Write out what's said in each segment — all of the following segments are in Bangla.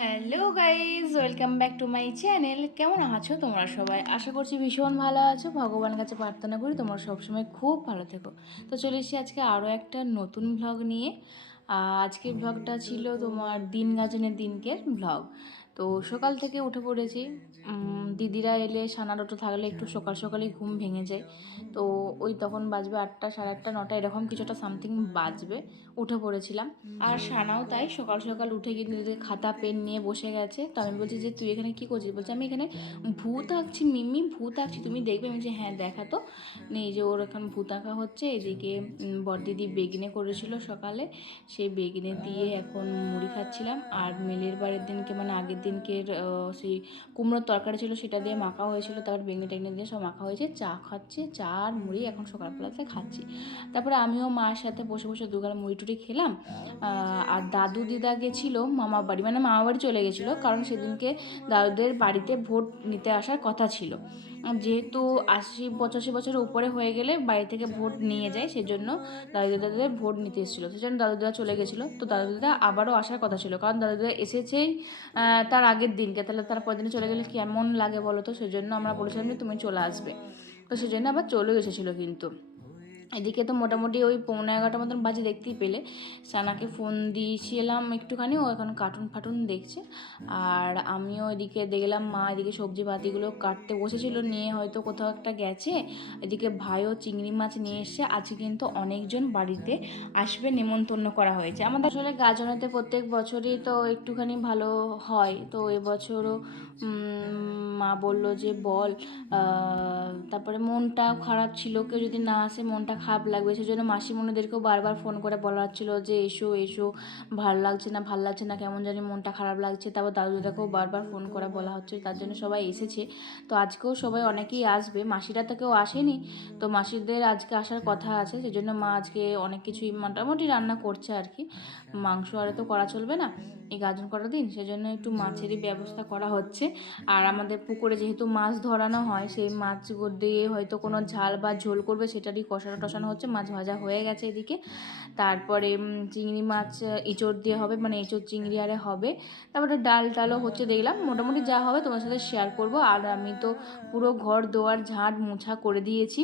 Hello guys, welcome back to my channel. কেমন আছো তোমরা সবাই? আশা করছি ভীষণ ভালো আছো। ভগবানের কাছে প্রার্থনা করি তোমরা সবসময় খুব ভালো থেকো। তো চলে এসেছি আজকে আরও একটা নতুন ভ্লগ নিয়ে। আজকের ভ্লগটা ছিল তোমার দিন গাজনের দিনকের ভ্লগ। তো সকাল থেকে উঠে পড়েছি। দিদিরা এলে সানার অটো থাকলে একটু সকাল সকালই ঘুম ভেঙে যায়। তো ওই তখন বাজবে 8টা, সাড়ে 8টা, 9টা এরকম কিছুটা সামথিং বাজবে। উঠে পড়েছিলাম। আর সানাও তাই সকাল সকাল উঠে কিন্তু খাতা পেন নিয়ে বসে গেছে। তো আমি বলছি যে তুই এখানে কী করছিস? বলছে আমি এখানে ভূত আঁকছি মিমি, ভূত আঁকছি, তুমি দেখবে। আমি বলছি হ্যাঁ দেখা তো। এই যে ওর এখন ভূত আঁকা হচ্ছে। এদিকে বড়দিদি বেগনে করেছিল সকালে, সেই বেগনে দিয়ে এখন মুড়ি খাচ্ছিলাম। আর মিলের বাড়ির দিনকে মানে আগের দিনকের সেই কুমড়োর তরকারি ছিল, সেটা দিয়ে মাখা হয়েছিল। তারপর বেগনে টেগনে দিয়ে সব মাখা হয়েছে। চা খাচ্ছি, চা আর মুড়ি এখন সকালবেলাতে খাচ্ছি। তারপরে আমিও মায়ের সাথে বসে বসে দুগাল মুড়ি টুড়ি খেলাম। আর দাদু দিদা গেছিলো মামা বাড়ি, মানে মামা বাড়ি চলে গেছিলো, কারণ সেদিনকে দাদুদের বাড়িতে ভোট নিতে আসার কথা ছিল। যেহেতু 80-85 বছর উপরে হয়ে গেলে বাড়ি থেকে ভোট নিয়ে যায়, সেজন্য দাদু দিদাদের ভোট নিতে এসেছিলো। সেজন্য দাদু দিদা চলে গেছিলো। তো দাদু দিদা আবারও আসার কথা ছিল, কারণ দাদু দিদা এসেছেই তার আগের দিনকে, তাহলে তার পরের দিনে চলে গেলে কেমন লাগে বলো তো। সেজন্য আমরা বলেছিলাম যে তুমি চলে আসবে। তো সেজন্য আবার চলেও এসেছিলো। কিন্তু এদিকে তো মোটামুটি ওই 11:30 মতন বাজে, দেখতেই পেলে। সানাকে ফোন দিয়েছিলাম একটুখানি, ও এখন কার্টুন দেখছে। আর আমিও এদিকে দেখলাম মা এদিকে সবজি পাতিগুলো কাটতে বসেছিল, নিয়ে হয়তো কোথাও একটা গেছে। এদিকে ভাইও চিংড়ি মাছ নিয়ে এসছে। আজকে কিন্তু অনেকজন বাড়িতে আসবে, নেমন্তন্ন করা হয়েছে। আমাদের আসলে গাজনেতে প্রত্যেক বছরই তো একটুখানি ভালো হয়। তো এবছরও মা বললো যে বল। তারপরে মনটাও খারাপ ছিল, কেউ যদি না আসে মনটা খারাপ লাগবে। সেজন্য মাসিমণিদেরকেও বারবার ফোন করে বলা হচ্ছিলো যে এসো এসো, ভাল লাগছে না, কেমন জানি মনটা খারাপ লাগছে। তারপর দাদু দাদাকেও বারবার ফোন করে বলা হচ্ছে, তার জন্য সবাই এসেছে। তো আজকেও সবাই অনেকেই আসবে, মাসিরা তো কেউ আসেনি। তো মাসিদের আজকে আসার কথা আছে, সেজন্য মা আজকে অনেক কিছুই মোটামুটি রান্না করছে আর কি। মাংস আরে তো করা চলবে না এই গাজন করার দিন, সেজন্য একটু মাছেরই ব্যবস্থা করা হচ্ছে। আর আমাদের পুকুরে যেহেতু মাছ ধরানো হয়, সেই মাছ দিয়ে হয়তো কোনো ঝাল বা ঝোল করবে, সেটারই কষানো টষানো হচ্ছে। মাছ ভাজা হয়ে গেছে এদিকে। তারপরে চিংড়ি মাছ এঁচোড় দিয়ে হবে, মানে এঁচোড় চিংড়ি আরে হবে। তারপরে ডাল টালও হচ্ছে দেখলাম। মোটামুটি যা হবে তোমার সাথে শেয়ার করব। আর আমি তো পুরো ঘর দোয়ার ঝাঁট মোছা করে দিয়েছি,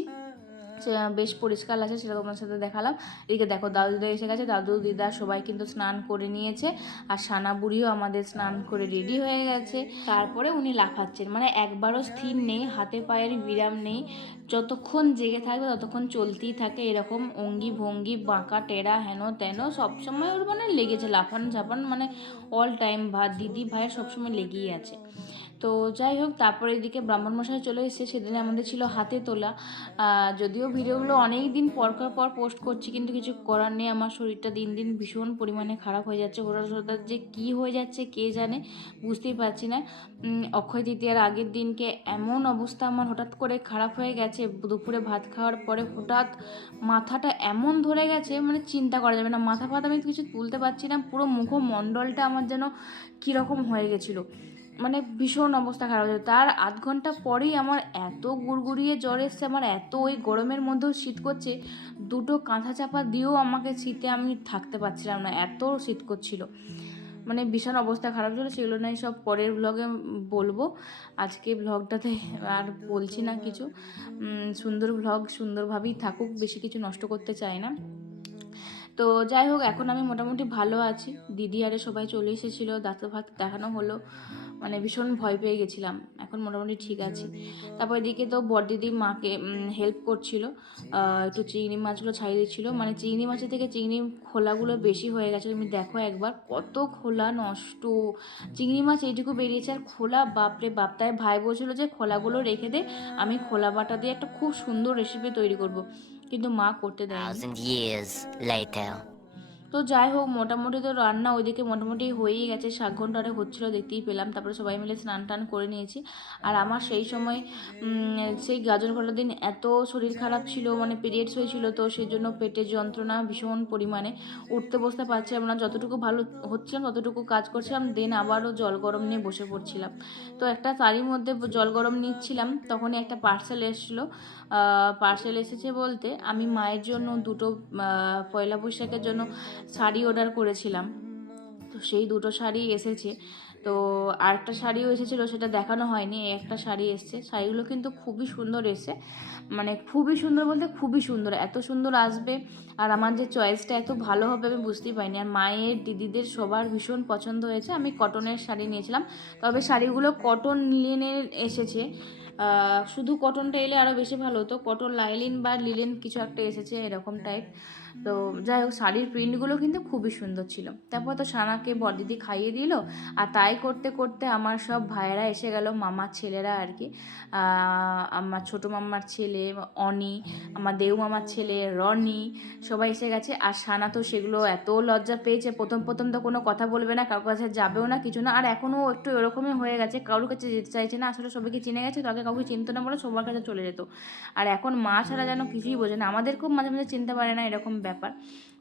বেশ পরিষ্কার লাগছে, সেটা তোমার সাথে দেখালাম। এদিকে দেখো দাদু দিদা এসে গেছে, দাদু দিদা সবাই কিন্তু স্নান করে নিয়েছে। আর সানা বুড়িও আমাদের স্নান করে রেডি হয়ে গেছে। তারপরে উনি লাফাচ্ছেন, মানে একবারও স্থির নেই, হাতে পায়ের বিরাম নেই। যতক্ষণ জেগে থাকবে ততক্ষণ চলতেই থাকে, এরকম অঙ্গি ভঙ্গি বাঁকা টেরা হেন তেন সবসময় ওর মানে লেগেছে, লাফান ঝাপান মানে অল টাইম। দিদি ভাইয়ের সবসময় লেগেই আছে। তো যাই হোক, তারপরে এদিকে ব্রাহ্মণমশাই চলে এসেছে। সেদিনে আমাদের ছিল হাতে তোলা। যদিও ভিডিওগুলো অনেক দিন পর পোস্ট করছি, কিন্তু কিছু করার নেই। আমার শরীরটা দিন দিন ভীষণ পরিমাণে খারাপ হয়ে যাচ্ছে। হঠাৎ যে কী হয়ে যাচ্ছে কে জানে, বুঝতেই পারছি না। অক্ষয় তৃতীয়ার আগের দিনকে এমন অবস্থা আমার হঠাৎ করে খারাপ হয়ে গেছে। দুপুরে ভাত খাওয়ার পরে হঠাৎ মাথাটা এমন ধরে গেছে, মানে চিন্তা করা যাবে না। মাথা ফাথা আমি কিছু তুলতে পারছি না, পুরো মুখমণ্ডলটা আমার যেন কীরকম হয়ে গেছিলো, মানে ভীষণ অবস্থা খারাপ হয়েছে। তার আধ ঘন্টা পরেই আমার এত গুড়গুড়িয়ে জ্বর এসছে, আমার এত ওই গরমের মধ্যেও শীত করছে। দুটো কাঁথা চাপা দিয়েও আমাকে শীতে আমি থাকতে পারছিলাম না, এত শীত করছিল। মানে ভীষণ অবস্থা খারাপ ছিল। সেগুলো নয় সব পরের ব্লগে বলবো। আজকে ব্লগটাতে আর বলছি না কিছু। সুন্দর ব্লগ সুন্দরভাবেই থাকুক, বেশি কিছু নষ্ট করতে চাই না। তো যাই হোক, এখন আমি মোটামুটি ভালো আছি। দিদি আরে সবাই চলে এসেছিলো, ডাক্তার ভাত দেখানো হলো, মানে ভীষণ ভয় পেয়ে গেছিলাম। এখন মোটামুটি ঠিক আছি। তারপর এদিকে তো বড়দিদি মাকে হেল্প করছিল, একটু চিংড়ি মাছগুলো ছাড়িয়ে দিচ্ছিলো। মানে চিংড়ি মাছের থেকে চিংড়ি খোলাগুলো বেশি হয়ে গেছে, তুমি দেখো একবার কত খোলা নষ্ট। চিংড়ি মাছ এইটুকু বেরিয়েছে, আর খোলা বাপরে বাপ। তাই ভাই বলছিল যে খোলাগুলো রেখে দে, আমি খোলা বাটা দিয়ে একটা খুব সুন্দর রেসিপি তৈরি করব, কিন্তু মা করতে দেয়নি। 1,000 years later. তো যাই হোক, মোটামুটি তো রান্না ওইদিকে মোটামুটি হয়েই গেছে। 7 ঘন্টা হচ্ছিলো, দেখতেই পেলাম। তারপরে সবাই মিলে স্নান টান করে নিয়েছি। আর আমার সেই সময় সেই গাজন ঘটার দিন এত শরীর খারাপ ছিল, মানে পিরিয়ডস হয়েছিল, তো সেই জন্য পেটের যন্ত্রণা ভীষণ পরিমাণে, উঠতে বসতে পারছিলাম না। যতটুকু ভালো হচ্ছিলাম ততটুকু কাজ করছিলাম, দেন আবারও জল গরম নিয়ে বসে পড়ছিলাম। তো একটা তারই মধ্যে জল গরম নিচ্ছিলাম, তখনই একটা পার্সেল এসেছিলো। পার্সেল এসেছে বলতে, আমি মায়ের জন্য দুটো পয়লা বৈশাখের জন্য শাড়ি অর্ডার করেছিলাম। তো সেই দুটো শাড়ি এসেছে। তো আরেকটা শাড়িও এসেছিলো, সেটা দেখানো হয়নি। এই একটা শাড়ি এসছে, শাড়িগুলো কিন্তু খুবই সুন্দর এসছে, মানে খুবই সুন্দর বলতে খুবই সুন্দর, এত সুন্দর আসবে আর আমার যে চয়েসটা এত ভালো হবে আমি বুঝতেই পারিনি। আর মায়ের, দিদিদের সবার ভীষণ পছন্দ হয়েছে। আমি কটনের শাড়ি নিয়েছিলাম, তবে শাড়িগুলো কটন লিনেনের এসেছে। শুধু কটনটা এলে আরও বেশি ভালো হতো, কটন লাইলিন বা লিলেন কিছু একটা এসেছে এরকম টাইপ। তো যাই হোক, শাড়ির প্রিন্টগুলো কিন্তু খুবই সুন্দর ছিল। তারপর তো সানাকে বড়দিদি খাইয়ে দিল, আর তাই করতে করতে আমার সব ভাইয়েরা এসে গেল, মামার ছেলেরা আর কি। আমার ছোটো মামার ছেলে অনি, আমার দেউ মামার ছেলে রনি, সবাই এসে গেছে। আর সানা তো সেগুলো এত লজ্জা পেয়েছে, প্রথম প্রথম তো কোনো কথা বলবে না, কারোর কাছে যাবেও না, কিছু না। আর এখনও একটু এরকমই হয়ে গেছে, কারোর কাছে যেতে চাইছে না। আসলে সবাইকে চিনে গেছে তো, আগে কাউকে চিনতো না বলে সবার কাছে চলে যেত। আর এখন মা ছাড়া যেন কিছুই বোঝে না, আমাদের খুব মাঝে মাঝে চিনতে পারে না, এরকম ব্যাপার।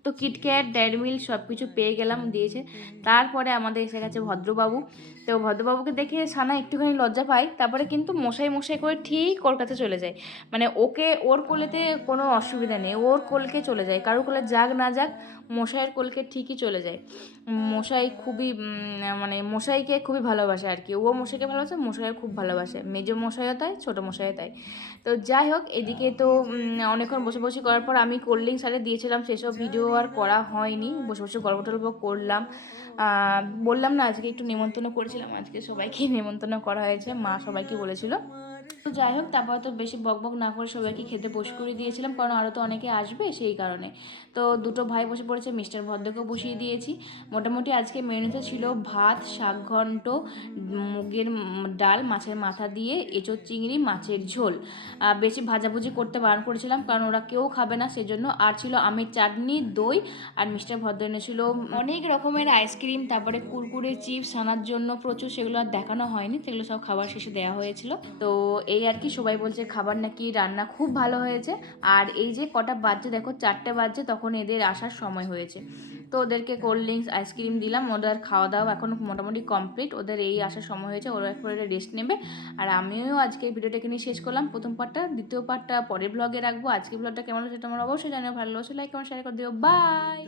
তো কিটক্যাট, ডেয়ারি মিল্ক সব কিছু পেয়ে গেলাম, দিয়েছে। তারপরে আমাদের এসে গেছে ভদ্রবাবু। তো ভদ্রবাবুকে দেখে সানা একটুখানি লজ্জা পায়, তারপরে কিন্তু মশাই মশাই করে ঠিক ওর কাছে চলে যায়। মানে ওকে, ওর কোলেতে কোনো অসুবিধা নেই, ওর কোলকে চলে যায়, কারোর কোলে যাক না যাক মশাইয়ের কোলকে ঠিকই চলে যায়। মশাই খুবই মানে মশাইকে খুবই ভালোবাসে আর কি, ও মশাইকে ভালোবাসে, মশাইও খুব ভালোবাসে, মেজো মশাইও তাই, ছোটো মশাইও তাই। তো যাই হোক, এদিকে তো অনেকক্ষণ বসে বসে করার পর আমি কোল্ড ড্রিঙ্কস আরে দিয়েছিলাম, সেসব ভিডিও আর করা হয়নি, বসে বসে গল্প টল্প করলাম। বললাম না আজকে একটু নেমন্তন্ন করেছিলাম, আজকে সবাইকে নেমন্তন্ন করা হয়েছে, মা সবাইকে বলেছিল। তো যাই হোক, তারপর তো বেশি বকবক না করে সবাইকে খেতে বসে করে দিয়েছিলাম, কারণ আরও তো অনেকে আসবে সেই কারণে। তো দুটো ভাই বসে পড়েছে, মিস্টার ভদ্রকেও বসিয়ে দিয়েছি। মোটামুটি আজকে মেনুতে ছিল ভাত, শাক ঘন্ট, মুগের ডাল, মাছের মাথা দিয়ে, এঁচোড় চিংড়ি, মাছের ঝোল। বেশি ভাজাভুজি করতে বারণ করেছিলাম, কারণ ওরা কেউ খাবে না সেজন্য। আর ছিল আমের চাটনি, দই, আর মিস্টার ভদ্র এনেছিল অনেক রকমের আইসক্রিম, তারপরে কুরকুরে, চিপস আনার জন্য প্রচুর, সেগুলো আর দেখানো হয়নি, সেগুলো সব খাবার শেষে দেওয়া হয়েছিল। তো এই আর কি, সবাই বলছে খাবার নাকি রান্না খুব ভালো হয়েছে। আর এই যে কটা বাজছে দেখো, 4টে বাজছে, তখন এদের আসার সময় হয়েছে। তো ওদেরকে কোল্ড ড্রিঙ্কস, আইসক্রিম দিলাম, ওদের খাওয়া দাওয়া এখন মোটামুটি কমপ্লিট, ওদের এই আসার সময় হয়েছে, ওরা একবারে রেস্ট নেবে। আর আমিও আজকে ভিডিওটা এখানে শেষ করলাম, প্রথম পার্টটা। দ্বিতীয় পার্টটা পরের ব্লগে রাখবো। আজকে ব্লগটা কেমন হচ্ছে তোমরা অবশ্যই জানিও, ভালো লাগলে লাইক কমেন্ট শেয়ার করে দিও। বাই।